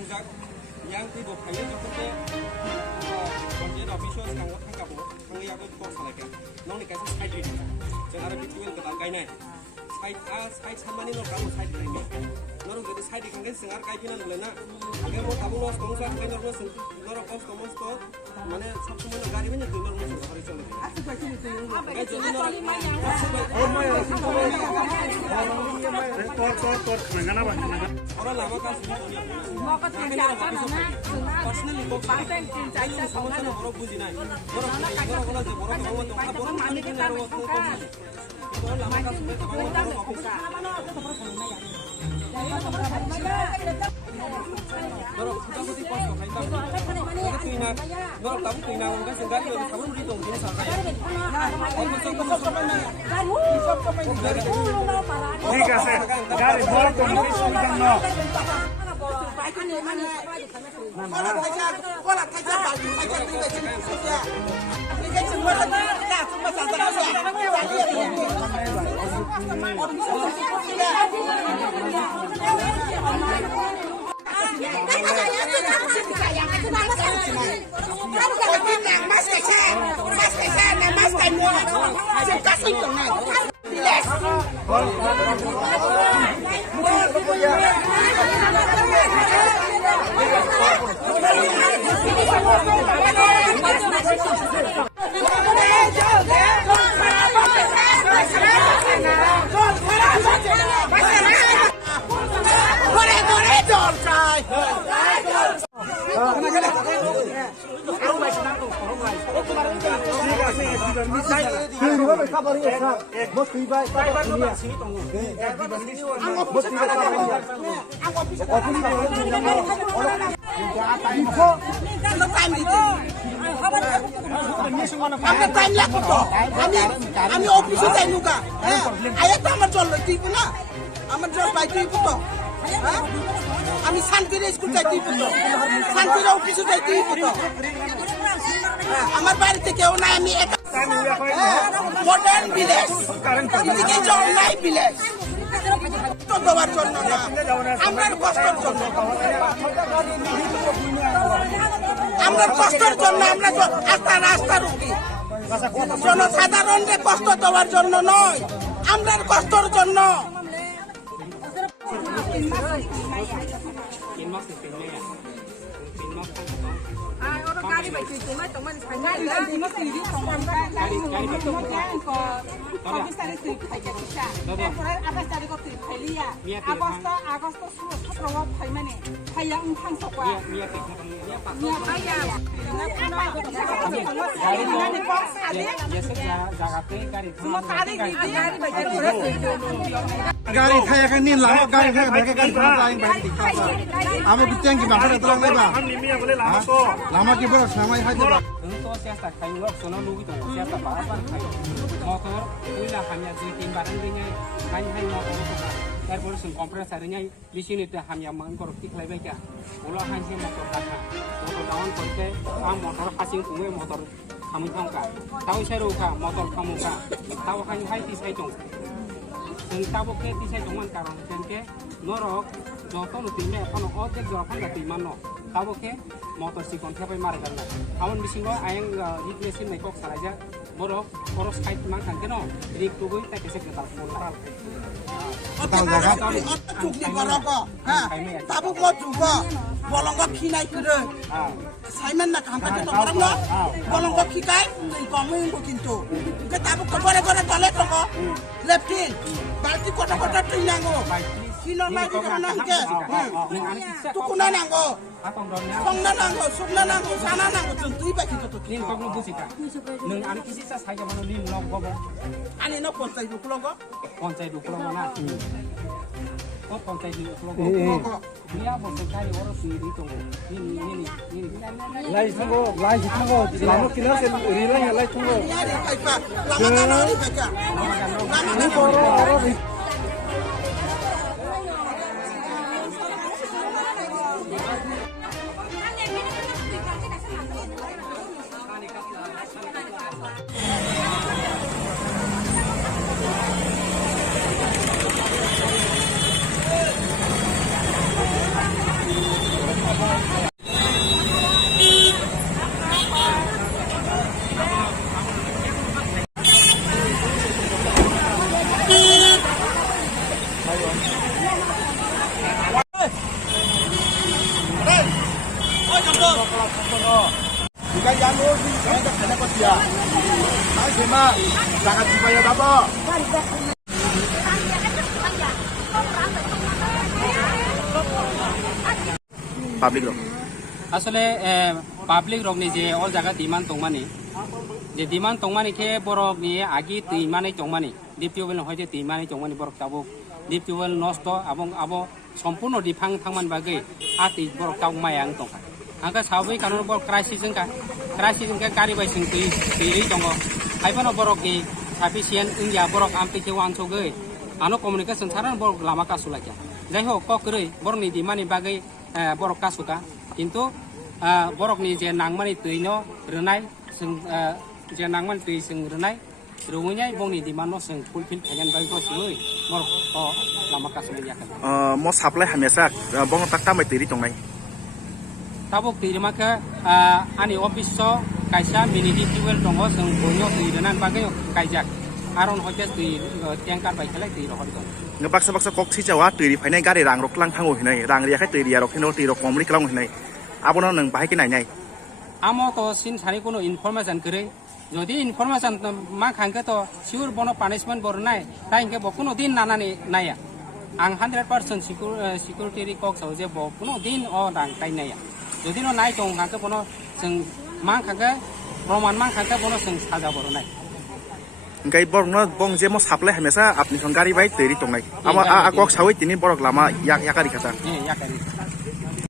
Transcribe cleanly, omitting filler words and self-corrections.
थांजाक yang tibo khayo jokote konje da bisho sang thangka bo thangya go ko salake nongni kaisa side ri jeng ara bituel ka gainai side samani no kamu side ri noro gede side kangen singar kai pina nulena age mo tabu no stongsa kai noro sen noro ko stomos ko mane sab সময় গাড়ি মেনে দুই নরম সব ঘরে চলে আচ্ছা কই চিনি তুই এই জন্য ও মাই তোর খানা বানি ওরা লামা কাজ মকা তিন চারটা না পার্সোনালি বক পার্সেন্ট তিন চারটা সমস্যা না বড় বুঝি নাই বড় বড় যে বড় কাম তো বড় মালিক না রো তো তো লামা কাজ office 너로 부담부디 버스 가이다. 너가 tuina, 너 tabu tuina 우리가 생각이 tabu 우리 동네 살아요. ঠিক আছে গাড়ি ভর কোন কিছু কেন আমি অফিসে যাই নুকা আয়া তো আমার জল ঠিক না আমার জল পাই তুই পুতো আমি শান্তির স্কুল যাই তুই পুতো শান্তির অফিসে যাই তুই পুতো আমার বাড়িতে কেউ নাই আমি মডার্ন ভিলেজ এদিকে জল নাই ভিলেজ তো দেওয়ার জন্য না আমরা কষ্টের জন্য আমরা কষ্টের জন্য আমরা রাস্তা রুকি জনসাধারণকে কষ্ট দেওয়ার জন্য নয় আমরা কষ্টের জন্য गाड़ी खाया kan ni lama गाड़ी खाया mereka kan lain baik di kasa. Ame bincang di mana terang leba. Lama ki ber sama hai tu. Untuk siapa kayu lok sono lugi tu siapa apa kayu motor ulah hanya dua tim barang dengan hanya motor itu. Terus kompresor nya di sini tu hanya mengkorupsi lebih ya. Ulah hanya motor kata motor daun korupsi, motor pasing sungai motor kamu tahu kan? Tahu saya ruka motor kamu kan? Tahu hanya hai di saya jong. Tahu ke di saya jongan karang ke norok jodoh lu timnya kalau ojek jodoh nggak timan no. Tahu ke motor si kontra pe marah kan? Awan bisinggo ayang replacein nekok saja. Borok poros kait makan keno. Jadi tubuh tak bisa kita full. চুক্তি করো হ্যাঁ তাবু কো জুগো বলঙ্গ খিনাই করে সাইমান না কামটা তো করম না বলঙ্গ খিকাই কমই কিন্তু কে তাবু করে করে তলে তো লেফটিন বালতি কত কত টিনাঙ্গো কিলো লাগি না কে তুকুনা নাঙ্গো সংনা নাঙ্গো সুকনা নাঙ্গো সানা নাঙ্গো তুই বাকি তো nin kok nubu sika nung ani kisi sa saya mana nin long gobo ani no kontai du kulongo kontai du kulongo na kok kontai du kulongo dia mau sekali orang sendiri tu ini Lai tunggu, lama killer sen rila ya lai tunggu. lama kan hari baca Ni orang Terima. Jangan dibayar apa. Public road. আসলে public রকনি যে all জায়গা demand তংমানি যে demand তংমানি খে বরক নি আগি তৈমানি তংমানি deep tubewell হয় যে তৈমানি তংমানি বরক তাবো deep tubewell নষ্ট এবং আবো সম্পূর্ণ ডিফাং থাংমান বাগে আ তৈ বরক তাও মায়াং তংকা আঙ্কা সাবৈ কারণ বরক ক্রাইসিস জংকা গাড়ি বাইসিং তৈরি দङ খাইবাनो বরক नि সাফিসিয়েন্ট ইন্ডিয়া বরক আমতে কে ওয়ানসগৈ আনো কমিউনিকেশন সারান বরক লামা কাসুলাইয়া যাই হোক ককरै বরক नि ডিমানি বাগে বরক কাসুকা কিন্তু borokni je nangmani tuino renai sing je nangmani tui sing renai ruwunyai bongni dimano sing fulfill khayan bai ko sui borok o lama kasumi yakan Mo supply hamesa bong takta mai tiri tongnai. tabuk tirima ke ani office so kaisa minidi fuel tongo sing bonyo tui renan bagai kaijak aron hote tui tengkar bai khalai tui rohor dong Ngebaksa baksa kok si jawa tiri phainai gari rang rok lang thango hinai rang ria khai tiri rok hino tiri rok komri klang hinai. Abono nang bahai kinai nai. amo to sin sari kono information kre যদি information মা খানকে তো sure বনো punishment বড় নাই তাই ইনকে বকুনো দিন নানানি নাইয়া আং 100% সিকিউরিটি কক সাউ যে বকুনো দিন ও রাং তাই নাইয়া যদি নো নাই জং খানকে বনো जों মা খানকে প্রমাণ মা খানকে বনো जों সাজা বড় নাই Ngai borok no bong je mo supply hamesa apni khon gari bai tiri tongnai. Ama a kok sawi tini borok lama yak yakari khata. ইয়াকারি